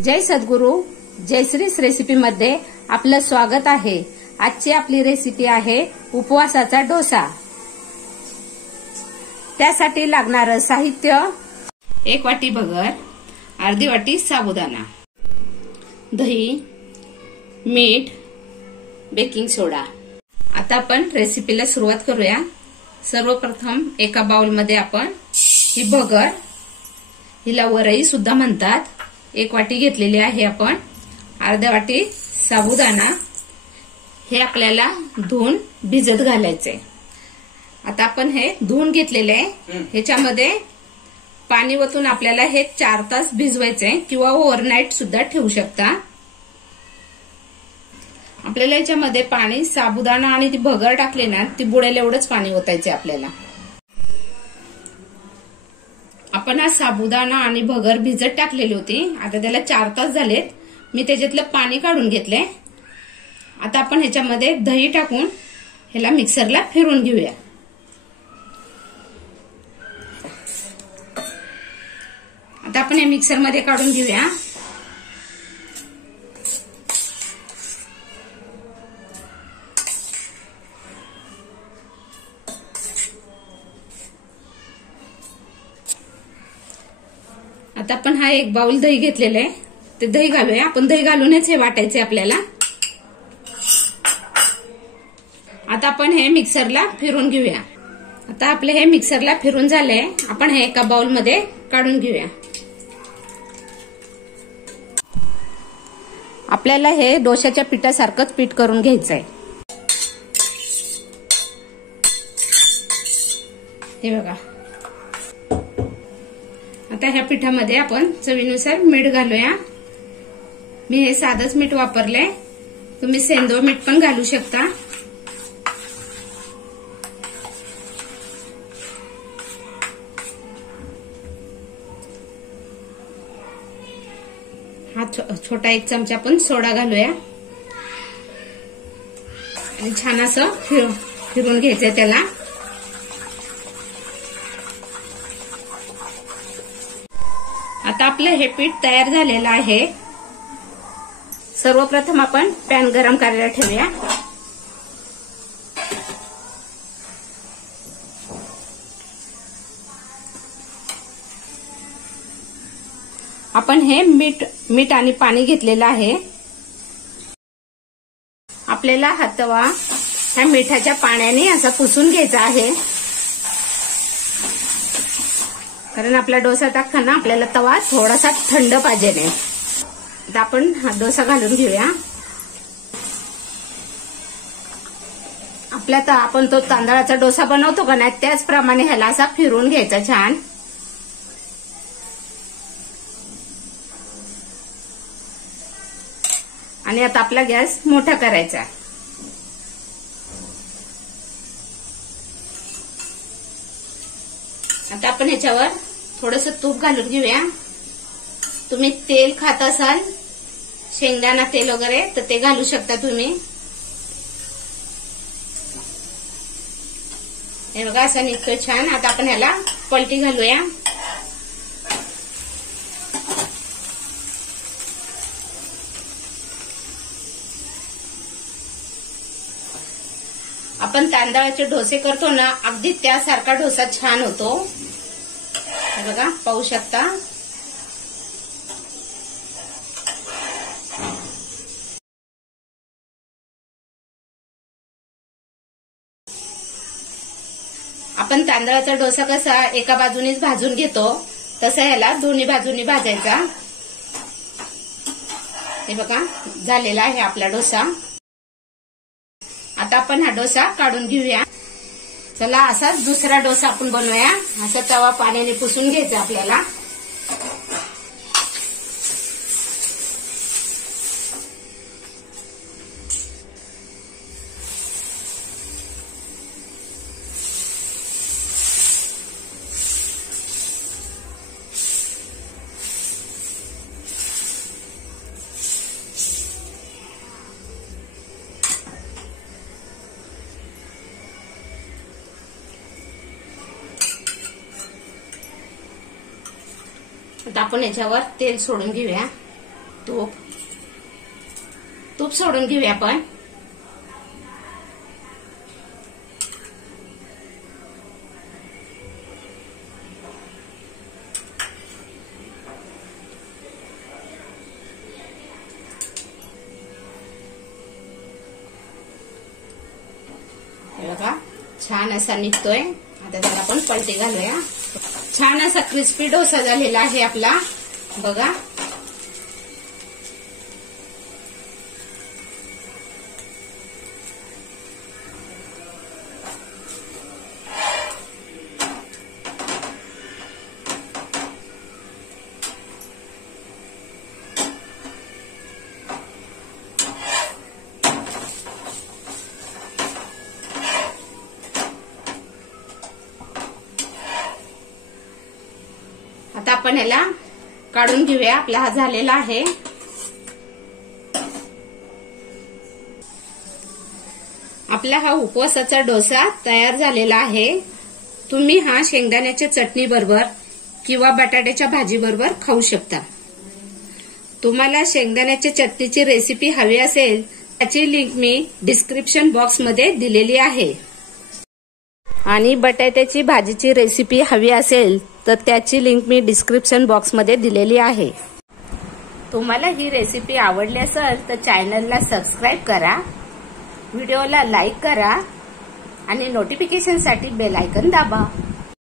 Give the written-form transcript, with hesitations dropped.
जय सद्गुरू, जयश्रीस recipe मध्ये आपलं स्वागत आहे। आजची आपली रेसिपी आहे उपवासाचा डोसा। त्यासाठी लागणारं साहित्य 1 वाटी भगर, अर्धी वाटी साबुदाणा, दही, मीठ, बेकिंग सोडा। आता आपण रेसिपीला सुरुवात करूया। सर्वप्रथम एका बाउल मध्ये आपण ही भगर, हिला वरई सुद्धा म्हणतात, 1 वाटी घेतलेली आहे आपण। अर्ध्या वाटी साबुदाणा, हे आपल्याला धुवून भिजत घालायचे। आता आपण हे धुवून घेतलेले आहे, ह्याच्यामध्ये पाणी ओतून आपल्याला हे 4 तास भिजवायचे किंवा ओव्हरनाईट सुद्धा ठेवू शकता। आपल्याला याच्यामध्ये पाणी, साबुदाणा आणि ती भगर टाकले ना, ती बुडेल एवढंच पाणी ओतायचे आपल्याला। आपण हा साबुदाणा आणि भगर भिजत टाकलेली होती, आता त्याला 4 तास झालेत। मी त्याच्यातलं पाणी काढून घेतले। आता आपण ह्याच्यामध्ये दही टाकून ह्याला मिक्सरला फिरवून घेऊया। आता आपण हे मिक्सर मध्ये काढून घेऊया। आता आपण हा 1 बाउल दही घेतलेलं आहे, ते दही घालूया। आपण दही घालूनच हे वाटायचे आपल्याला। आता आपण हे मिक्सरला फिरून घेऊया। आता आपले हे मिक्सरला फिरून झाले, आपण हे एका बाउल मध्ये काढून घेऊया। आपल्याला हे डोश्याच्या पिठासारखंच पीठ करून घ्यायचं आहे। हे बघा, आता ह्या पिठामध्ये आपण चवीनुसार मीठ घालूया। मी हे साधंच मीठ वापरले, तुम्ही सेंधव मीठ पण घालू शकता। हा छोटा 1 चमचा आपण सोडा घालूया आणि छान असं फिरून घ्यायचंय त्याला। आता आपलं हे पीठ तयार झालेलं आहे। सर्वप्रथम आपण पॅन गरम करायला ठेवूया। आपण हे मीठ आणि पाणी घेतलेलं आहे। आपल्याला हा तवा ह्या मिठाच्या पाण्याने असा पुसून घ्यायचा आहे, कारण आपला डोसा टाकताना आपल्याला तवा थोडासा थंड पाहिजे नाही। आता आपण हा डोसा घालून घेऊया। आपण तो तांदळाचा डोसा बनवतो का नाही, त्याचप्रमाणे ह्याला असा फिरून घ्यायचा छान। आणि आता आपला गॅस मोठा करायचा। आता आपण ह्याच्यावर थोडंसं तूप घालून घेऊया। तुम्ही तेल खात असाल, शेंगदाणा तेल वगैरे, तर ते घालू शकता तुम्ही। हे बघा, असं निघतोय छान। आता आपण ह्याला पलटी घालूया। आपण तांदळाचे डोसे करतो ना, अगदी त्यासारखा डोसा छान होतो। हे बघा, पाहू शकता। आपण तांदळाचा डोसा कसा एका बाजूनीच भाजून घेतो, तसा ह्याला दोन्ही बाजूनी भाजायचा। हे बघा, झालेला आहे आपला डोसा। आता आपण हा डोसा काढून घेऊया। चला, असाच दुसरा डोसा आपण बनवूया। असा तवा पाण्याने पुसून घ्यायचा आपल्याला। आता आपण याच्यावर तेल सोडून घेऊया। तूप सोडून घेऊया आपण. बघा छान असा निघतोय. आता त्याला आपण पलटी घालूया. छान असा क्रिस्पी डोसा झालेला आहे आपला. बघा आता आपण याला काढून घेऊया. आपला हा झालेला आहे. आपला हा उपवासाचा डोसा तयार झालेला आहे. तुम्ही हा शेंगदाण्याच्या चटणी बरोबर किंवा बटाट्याच्या भाजी बरोबर खाऊ शकता. तुम्हाला शेंगदाण्याच्या चटणीची रेसिपी हवी असेल त्याची लिंक मी डिस्क्रिप्शन बॉक्स मध्ये दिलेली आहे. आणि बटाट्याची भाजीची रेसिपी हवी असेल तर त्याची लिंक मी डिस्क्रिप्शन बॉक्समध्ये दिलेली आहे. तुम्हाला ही रेसिपी आवडली असेल तर चॅनलला सबस्क्राईब करा, व्हिडिओला लाईक करा आणि नोटिफिकेशनसाठी बेल आयकॉन दाबा.